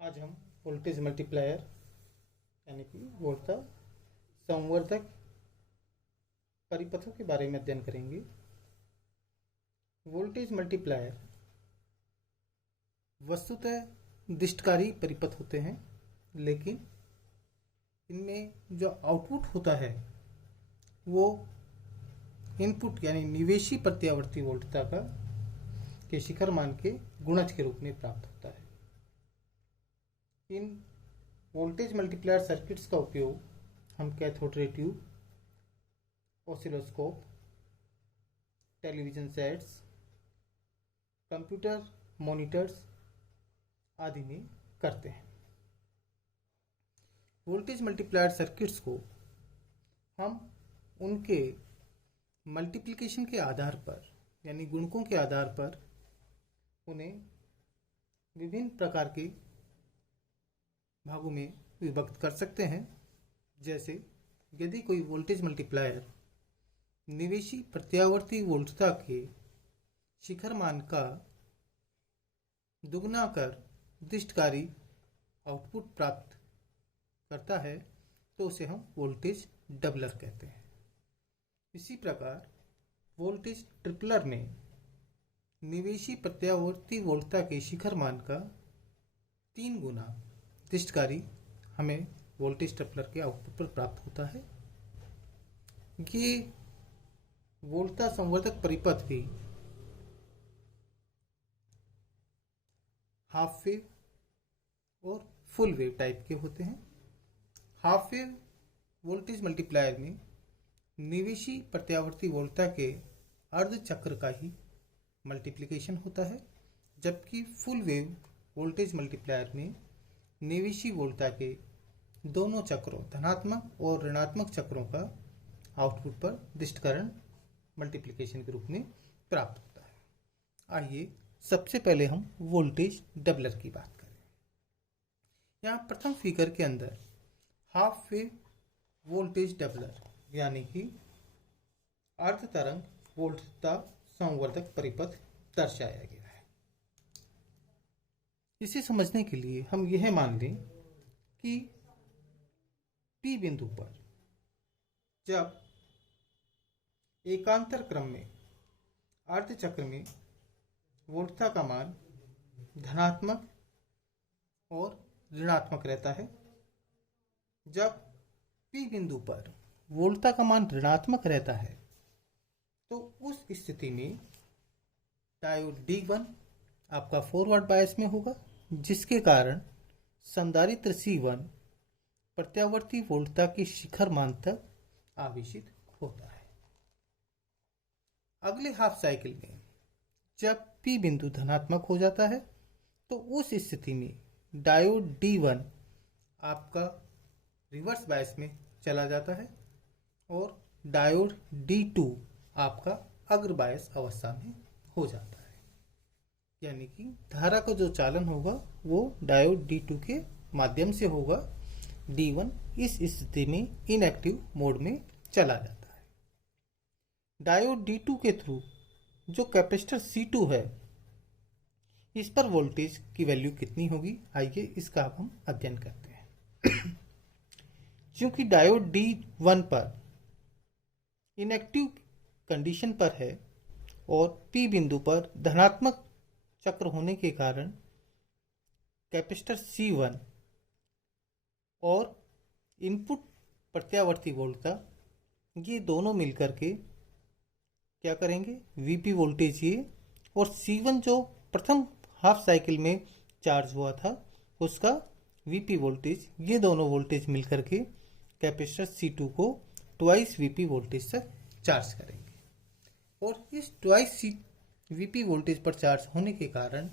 आज हम voltage multiplier यानी कि वोल्टता संवर्धक परिपथों के बारे में अध्ययन करेंगे। वोल्टेज मल्टीप्लायर वस्तुतः दिष्टकारी परिपथ होते हैं, लेकिन इनमें जो आउटपुट होता है वो इनपुट यानी निवेशी प्रत्यावर्ती वोल्टता का के शिखर मान के गुणज के रूप में प्राप्त होता है। इन वोल्टेज मल्टीप्लायर सर्किट्स का उपयोग हम cathode ray tube, oscilloscope, television sets, computer monitors आदि में करते हैं। वोल्टेज मल्टीप्लायर सर्किट्स को हम उनके मल्टीप्लिकेशन के आधार पर यानी गुणकों के आधार पर उन्हें विभिन्न प्रकार के भागों में विभक्त कर सकते हैं। जैसे यदि कोई वोल्टेज मल्टीप्लायर निवेशी प्रत्यावर्ती वोल्टता के शिखर मान का दुगना कर दिष्टकारी आउटपुट प्राप्त करता है तो उसे हम वोल्टेज डबलर कहते हैं। इसी प्रकार वोल्टेज ट्रिपलर में निवेशी प्रत्यावर्ती वोल्टता के शिखर मान का 3 गुना दिष्टकारी हमें वोल्टेज ट्रिपलर के आउटपुट पर प्राप्त होता है। ये वोल्टता संवर्धक परिपथ भी हाफ वेव और फुल वेव टाइप के होते हैं। हाफ वेव वोल्टेज मल्टीप्लायर में निवेशी प्रत्यावर्ती वोल्टता के अर्ध चक्र का ही मल्टीप्लिकेशन होता है, जबकि फुल वेव वोल्टेज मल्टीप्लायर में निवेशी वोल्टता के दोनों चक्रों धनात्मक और ऋणात्मक चक्रों का आउटपुट पर दिष्टकरण मल्टीप्लिकेशन के रूप में प्राप्त होता है। आइए सबसे पहले हम वोल्टेज डबलर की बात करें। यहाँ प्रथम फिगर के अंदर हाफ वेव वोल्टेज डबलर यानी कि अर्ध तरंग वोल्टता संवर्धक परिपथ दर्शाया गया है। इसे समझने के लिए हम यह मान लें कि P बिंदु पर जब एकांतर क्रम में अर्ध चक्र में वोल्टता का मान धनात्मक और ऋणात्मक रहता है, जब P बिंदु पर वोल्टता का मान ऋणात्मक रहता है तो उस स्थिति में डायोड D1 आपका फॉरवर्ड बायस में होगा, जिसके कारण संधारित्र C1 प्रत्यावर्ती वोल्टता के शिखर मान तक आवेशित होता है। अगले हाफ साइकिल में जब P बिंदु धनात्मक हो जाता है तो उस स्थिति में डायोड D1 आपका रिवर्स बायस में चला जाता है और डायोड D2 आपका अग्र बायस अवस्था में हो जाता है। यानी कि धारा का जो चालन होगा वो डायोड D2 के माध्यम से होगा। D1 इस स्थिति में इनएक्टिव मोड में चला जाता है। डायोड D2 के थ्रू जो कैपेसिटर C2 है, इस पर वोल्टेज की वैल्यू कितनी होगी, आइए इसका अब हम अध्ययन करते हैं। क्योंकि डायोड D1 पर इनएक्टिव कंडीशन पर है और P बिंदु पर धनात्मक चक्र होने के कारण कैपेसिटर C1 और इनपुट प्रत्यावर्ती वोल्टता ये दोनों मिलकर के क्या करेंगे, Vp वोल्टेज ये और C1 जो प्रथम हाफ साइकिल में चार्ज हुआ था उसका Vp वोल्टेज, ये दोनों वोल्टेज मिलकर के कैपेसिटर C2 को ट्वाइस Vp वोल्टेज तक चार्ज करेंगे और इस ट्वाइस Vp वोल्टेज पर चार्ज होने के कारण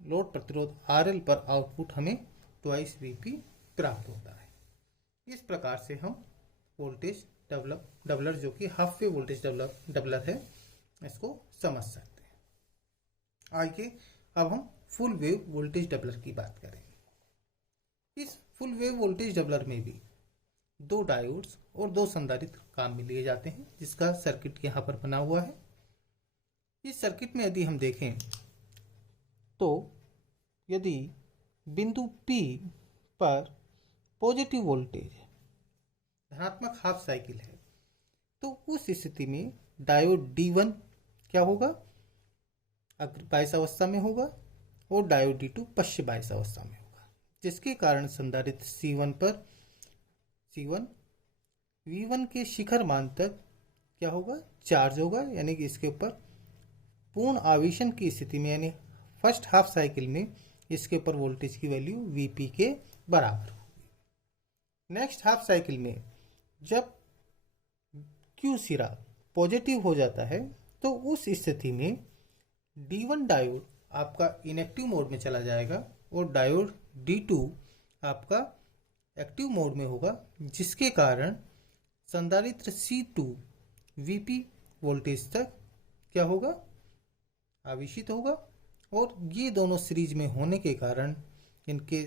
लोड प्रतिरोध RL पर आउटपुट हमें ट्वाइस Vp प्राप्त होता है। इस प्रकार से हम वोल्टेज डबलर जो कि हाफ वेव वोल्टेज डबलर है इसको समझ सकते हैं। आइए अब हम फुल वेव वोल्टेज डबलर की बात करेंगे। इस फुल वेव वोल्टेज डबलर में भी 2 डायोड्स और 2 संधारित्र काम में लिए जाते हैं, जिसका सर्किट यहाँ पर बना हुआ है। इस सर्किट में यदि हम देखें तो यदि बिंदु P पर पॉजिटिव वोल्टेज धनात्मक हाफ साइकिल है, तो उस स्थिति में डायोड D1 क्या होगा, अग्र बायस अवस्था में होगा और डायोड D2 पश्चिम बायस अवस्था में होगा, जिसके कारण संधारित्र C1 V1 के शिखर मान तक क्या होगा, चार्ज होगा, यानी कि इसके ऊपर पूर्ण आवेशन की स्थिति में, यानी फर्स्ट हाफ साइकिल में इसके ऊपर वोल्टेज की वैल्यू Vp के बराबर होगी। नेक्स्ट हाफ साइकिल में जब Q सिरा पॉजिटिव हो जाता है तो उस स्थिति में D1 डायोड आपका इनएक्टिव मोड में चला जाएगा और डायोड D2 आपका एक्टिव मोड में होगा, जिसके कारण संधारित्र C2 Vp वोल्टेज तक क्या होगा, आवेशित होगा। और ये दोनों सीरीज में होने के कारण इनके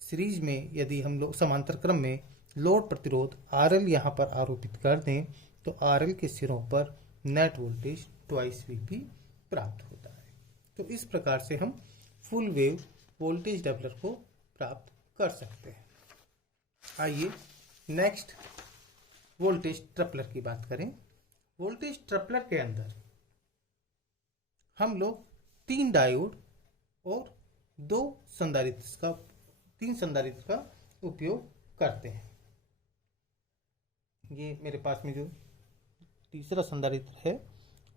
सीरीज में यदि हम लोग समांतर क्रम में लोड प्रतिरोध RL यहाँ पर आरोपित कर दें तो RL के सिरों पर नेट वोल्टेज ट्वाइस Vp प्राप्त होता है। तो इस प्रकार से हम फुल वेव वोल्टेज डबलर को प्राप्त कर सकते हैं। आइए नेक्स्ट वोल्टेज ट्रिपलर की बात करें। वोल्टेज ट्रिपलर के अंदर हम लोग 3 डायोड और 3 संधारित्र का उपयोग करते हैं। ये मेरे पास में जो तीसरा संधारित्र है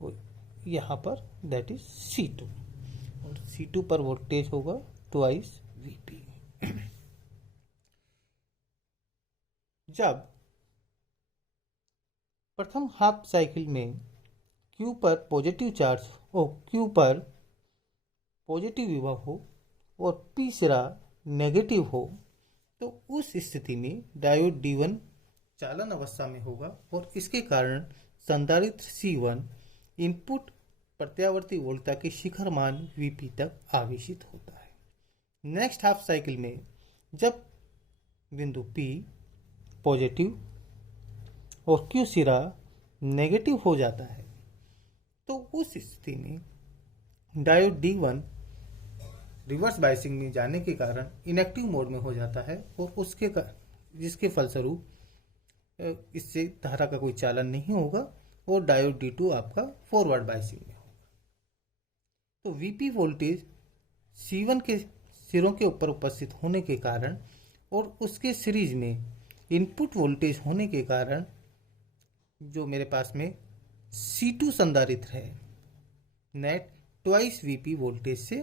वो यहाँ पर दैट इज C2 और C2 पर वोल्टेज होगा ट्वाइस Vp। जब प्रथम हाफ साइकिल में Q पर पॉजिटिव चार्ज और Q पर पॉजिटिव विभव हो और P सिरा नेगेटिव हो तो उस स्थिति में डायोड D1 चालन अवस्था में होगा और इसके कारण संधारित्र C1 इनपुट प्रत्यावर्ती वोल्टता के शिखर मान Vp तक आवेशित होता है। नेक्स्ट हाफ साइकिल में जब बिंदु P पॉजिटिव और Q सिरा नेगेटिव हो जाता है तो उस स्थिति में डायोड D1 रिवर्स बायसिंग में जाने के कारण इनएक्टिव मोड में हो जाता है और जिसके फलस्वरूप इससे धारा का कोई चालन नहीं होगा और डायोड D2 आपका फॉरवर्ड बायसिंग में होगा। तो Vp वोल्टेज C1 के सिरों के ऊपर उपस्थित होने के कारण और उसके सीरीज में इनपुट वोल्टेज होने के कारण जो मेरे पास में C2 संधारित्र है नेट ट्वाइस Vp वोल्टेज से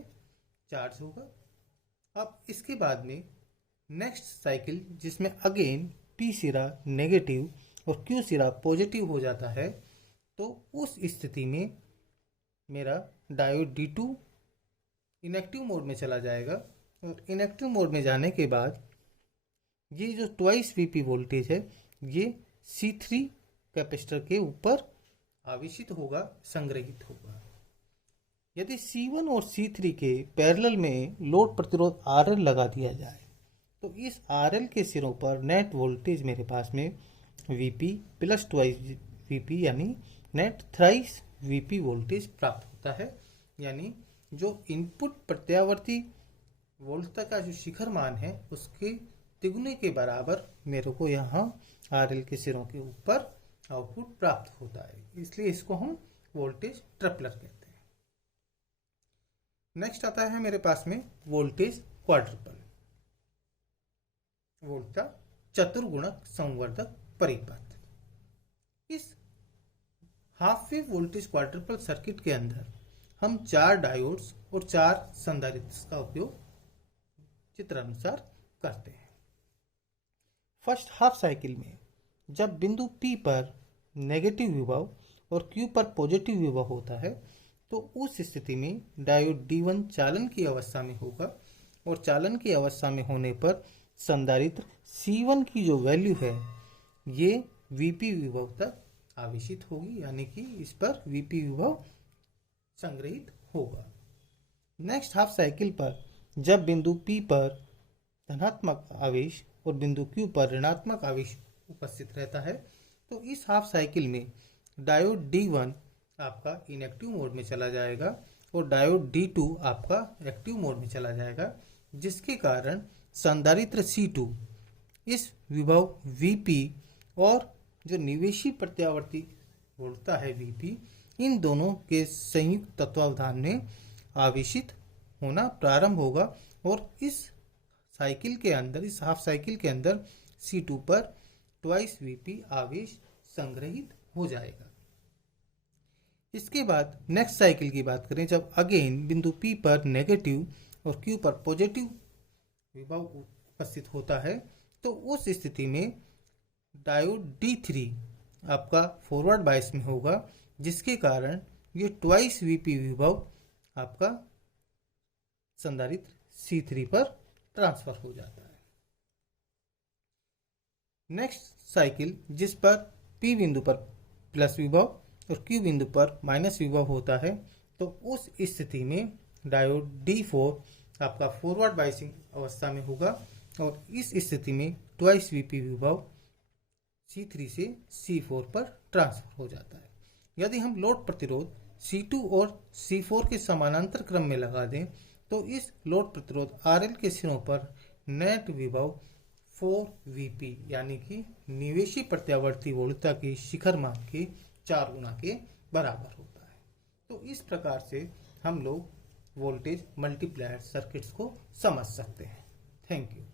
चार्ज होगा। अब इसके बाद में नेक्स्ट साइकिल जिसमें अगेन P सिरा नेगेटिव और Q सिरा पॉजिटिव हो जाता है तो उस स्थिति में मेरा डायोड D2 इनएक्टिव मोड में चला जाएगा और इनएक्टिव मोड में जाने के बाद ये जो ट्वाइस Vp वोल्टेज है ये C3 कैपेसिटर के ऊपर आवेशित होगा, संग्रहित होगा। यदि C1 और C3 के पैरेलल में लोड प्रतिरोध RL लगा दिया जाए तो इस RL के सिरों पर नेट वोल्टेज मेरे पास में Vp प्लस ट्वाइस Vp यानी नेट थ्राइस Vp वोल्टेज प्राप्त होता है। यानी जो इनपुट प्रत्यावर्ती वोल्टता का जो शिखर मान है उसके तिगुने के बराबर मेरे को यहाँ RL के सिरों के ऊपर आउटपुट प्राप्त होता है, इसलिए इसको हम वोल्टेज ट्रिपलर कहते हैं। नेक्स्ट आता है मेरे पास में वोल्टेज क्वाड्रुपल, वोल्टता चतुर्गुणक संवर्धक परिपथ। इस half wave voltage quadruple circuit के अंदर हम 4 डायोड्स और 4 संधारित्र का उपयोग चित्रानुसार करते हैं। फर्स्ट हाफ साइकिल में जब बिंदु P पर नेगेटिव विभव और Q पर पॉजिटिव विभव होता है तो उस स्थिति में डायोड D1 चालन की अवस्था में होगा और चालन की अवस्था में होने पर संधारित्र C1 की जो वैल्यू है ये Vp विभव तक आवेशित होगी, यानी कि इस पर Vp विभव संग्रहित होगा। नेक्स्ट हाफ साइकिल पर जब बिंदु P पर धनात्मक आवेश और बिंदु Q पर ऋणात्मक आवेश उपस्थित रहता है तो इस हाफ साइकिल में डायोड D1 आपका इनएक्टिव मोड में चला जाएगा और डायोड D2 आपका एक्टिव मोड में चला जाएगा, जिसके कारण संधारित्र C2 इस विभव Vp और जो निवेशी प्रत्यावर्ती वोल्टता है Vp, इन दोनों के संयुक्त तत्वावधान में आवेशित होना प्रारंभ होगा और इस साइकिल के अंदर, इस हाफ साइकिल के अंदर C2 पर ट्वाइस Vp आवेश संग्रहित हो जाएगा। इसके बाद नेक्स्ट साइकिल की बात करें, जब अगेन बिंदु P पर नेगेटिव और Q पर पॉजिटिव विभव उपस्थित होता है, तो उस स्थिति में डायोड D3 आपका फॉरवर्ड बायस में होगा, जिसके कारण ये ट्वाइस Vp विभव आपका संधारित्र C3 पर ट्रांसफर हो जाता है। नेक्स्ट साइकिल जिस पर P बिंदु पर प्लस विभव और Q बिंदु पर माइनस विभव होता है, तो उस स्थिति में डायोड D4 आपका फॉरवर्ड बायसिंग अवस्था में होगा और इस स्थिति में ट्वाइस Vp विभव C3 से C4 पर ट्रांसफर हो जाता है। यदि हम लोड प्रतिरोध C2 और C4 के समानांतर क्रम में लगा दें, तो इस लोड प्रतिरोध RL के सिरों पर नेट विभव 4Vp यानी कि निवेशी प्रत्यावर्ती वोल्टता की शिखर मान के 4 गुना के बराबर होता है। तो इस प्रकार से हम लोग वोल्टेज मल्टीप्लायर सर्किट्स को समझ सकते हैं। Thank you.